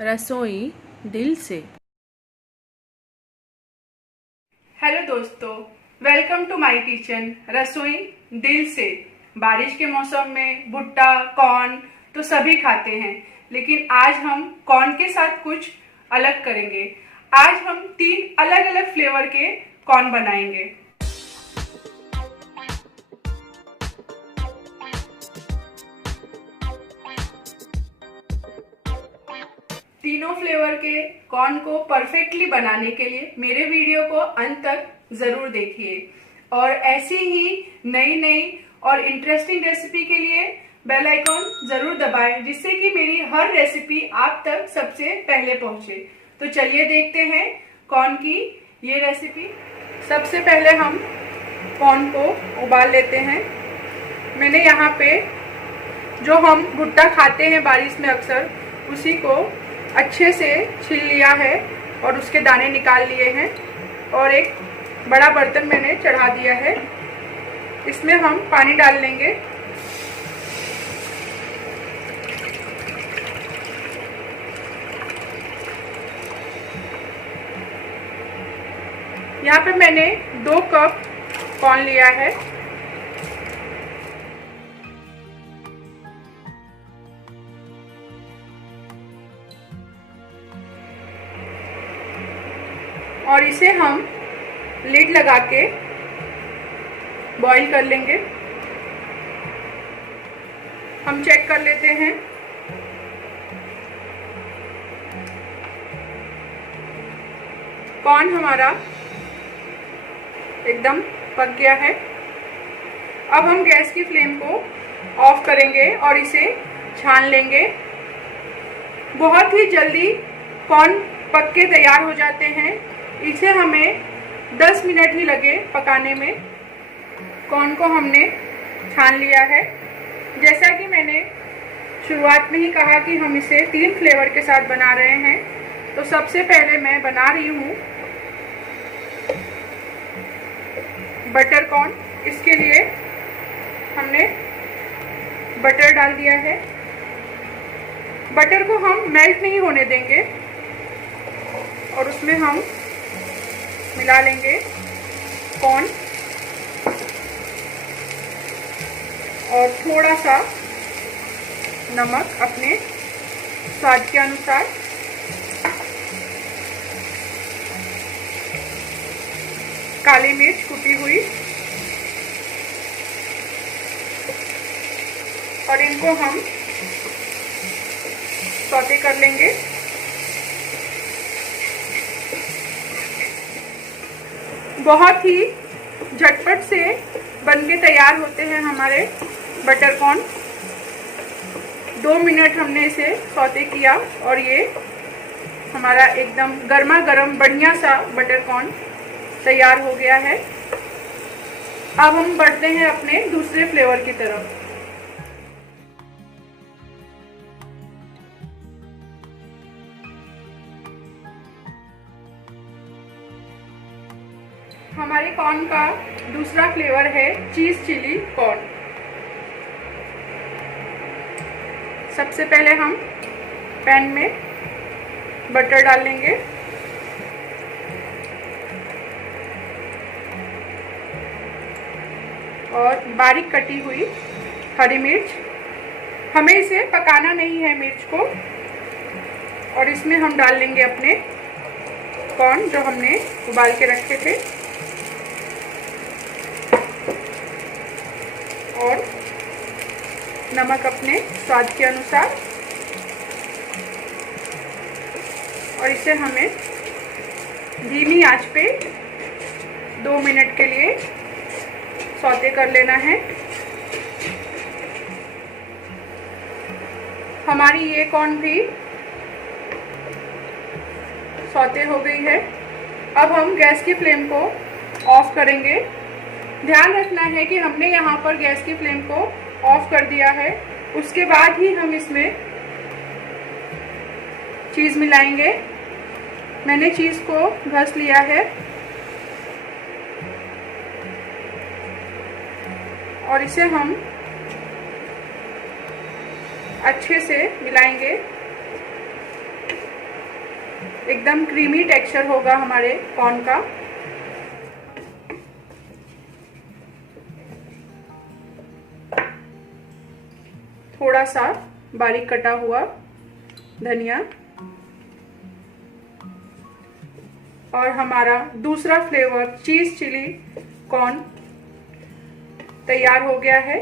रसोई दिल से। हेलो दोस्तों, वेलकम टू माय किचन रसोई दिल से। बारिश के मौसम में भुट्टा कॉर्न तो सभी खाते हैं, लेकिन आज हम कॉर्न के साथ कुछ अलग करेंगे। आज हम 3 अलग अलग फ्लेवर के कॉर्न बनाएंगे। तीनों फ्लेवर के कॉर्न को परफेक्टली बनाने के लिए मेरे वीडियो को अंत तक जरूर देखिए, और ऐसी ही नई नई और इंटरेस्टिंग रेसिपी के लिए बेल आइकॉन जरूर दबाएं, जिससे कि मेरी हर रेसिपी आप तक सबसे पहले पहुंचे। तो चलिए देखते हैं कॉर्न की ये रेसिपी। सबसे पहले हम कॉर्न को उबाल लेते हैं। मैंने यहाँ पे जो हम भुट्टा खाते हैं बारिश में अक्सर, उसी को अच्छे से छील लिया है और उसके दाने निकाल लिए हैं, और एक बड़ा बर्तन मैंने चढ़ा दिया है। इसमें हम पानी डाल लेंगे। यहाँ पे मैंने 2 कप कॉर्न लिया है। और इसे हम लिड लगा के बॉईल कर लेंगे। हम चेक कर लेते हैं। कॉर्न हमारा एकदम पक गया है। अब हम गैस की फ्लेम को ऑफ करेंगे और इसे छान लेंगे। बहुत ही जल्दी कॉर्न पक के तैयार हो जाते हैं। इसे हमें 10 मिनट ही लगे पकाने में। कॉर्न को हमने छान लिया है। जैसा कि मैंने शुरुआत में ही कहा कि हम इसे 3 फ्लेवर के साथ बना रहे हैं, तो सबसे पहले मैं बना रही हूँ बटर कॉर्न। इसके लिए हमने बटर डाल दिया है। बटर को हम मेल्ट नहीं होने देंगे और उसमें हम मिला लेंगे कॉर्न और थोड़ा सा नमक अपने स्वाद के अनुसार। काली मिर्च कुटी हुई, और इनको हम सौते कर लेंगे। बहुत ही झटपट से बनके तैयार होते हैं हमारे बटर कॉर्न। 2 मिनट हमने इसे सौते किया और ये हमारा एकदम गर्मा गर्म बढ़िया सा बटर कॉर्न तैयार हो गया है। अब हम बढ़ते हैं अपने दूसरे फ्लेवर की तरफ। हमारे कॉर्न का दूसरा फ्लेवर है चीज चिली कॉर्न। सबसे पहले हम पैन में बटर डाल लेंगे और बारीक कटी हुई हरी मिर्च। हमें इसे पकाना नहीं है मिर्च को। और इसमें हम डाल लेंगे अपने कॉर्न जो हमने उबाल के रखे थे, और नमक अपने स्वाद के अनुसार। और इसे हमें धीमी आंच पे 2 मिनट के लिए सौते कर लेना है। हमारी ये कॉर्न भी सौते हो गई है। अब हम गैस की फ्लेम को ऑफ करेंगे। ध्यान रखना है कि हमने यहाँ पर गैस की फ्लेम को ऑफ कर दिया है। उसके बाद ही हम इसमें चीज़ मिलाएंगे। मैंने चीज़ को घस लिया है और इसे हम अच्छे से मिलाएंगे। एकदम क्रीमी टेक्सचर होगा हमारे कॉर्न का। थोड़ा सा बारीक कटा हुआ धनिया और हमारा दूसरा फ्लेवर चीज चिली कॉर्न तैयार हो गया है।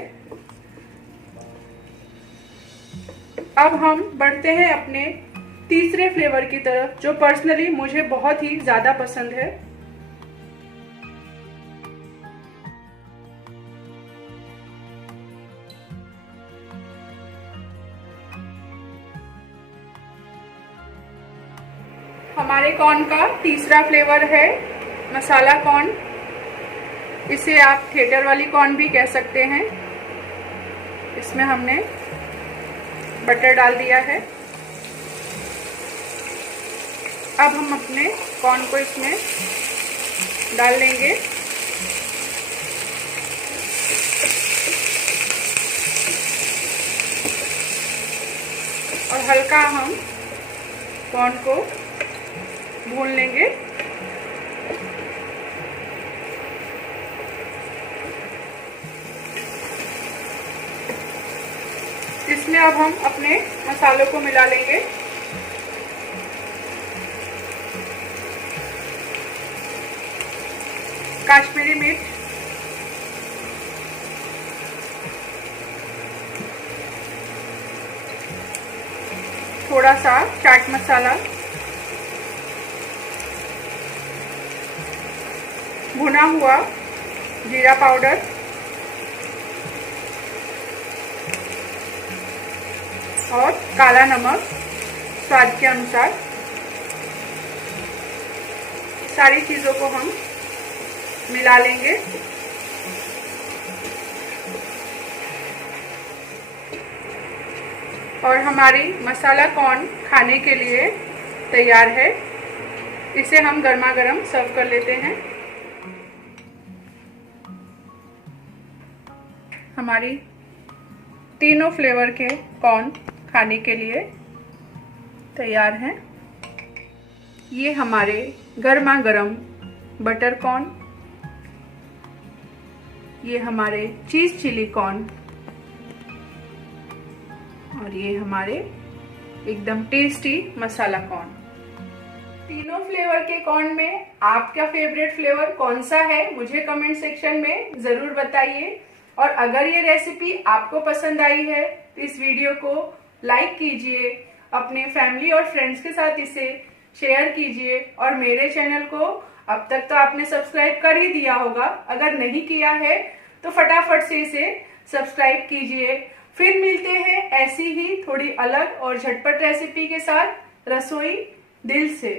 अब हम बढ़ते हैं अपने तीसरे फ्लेवर की तरफ, जो पर्सनली मुझे बहुत ही ज्यादा पसंद है। हमारे कॉर्न का तीसरा फ्लेवर है मसाला कॉर्न। इसे आप थिएटर वाली कॉर्न भी कह सकते हैं। इसमें हमने बटर डाल दिया है। अब हम अपने कॉर्न को इसमें डाल लेंगे। और हल्का हम कॉर्न को भून लेंगे। इसमें अब हम अपने मसालों को मिला लेंगे। काश्मीरी मिर्च, थोड़ा सा चाट मसाला, भुना हुआ जीरा पाउडर और काला नमक स्वाद के अनुसार। सारी चीजों को हम मिला लेंगे। और हमारी मसाला कॉर्न खाने के लिए तैयार है। इसे हम गर्मा गर्म सर्व कर लेते हैं। हमारी तीनों फ्लेवर के कॉर्न खाने के लिए तैयार हैं। ये हमारे गर्मा गर्म बटर कॉर्न, ये हमारे चीज चिली कॉर्न और ये हमारे एकदम टेस्टी मसाला कॉर्न। तीनों फ्लेवर के कॉर्न में आपका फेवरेट फ्लेवर कौन सा है मुझे कमेंट सेक्शन में जरूर बताइए। और अगर ये रेसिपी आपको पसंद आई है तो इस वीडियो को लाइक कीजिए, अपने फैमिली और फ्रेंड्स के साथ इसे शेयर कीजिए। और मेरे चैनल को अब तक तो आपने सब्सक्राइब कर ही दिया होगा, अगर नहीं किया है तो फटाफट से इसे सब्सक्राइब कीजिए। फिर मिलते हैं ऐसी ही थोड़ी अलग और झटपट रेसिपी के साथ। रसोई दिल से।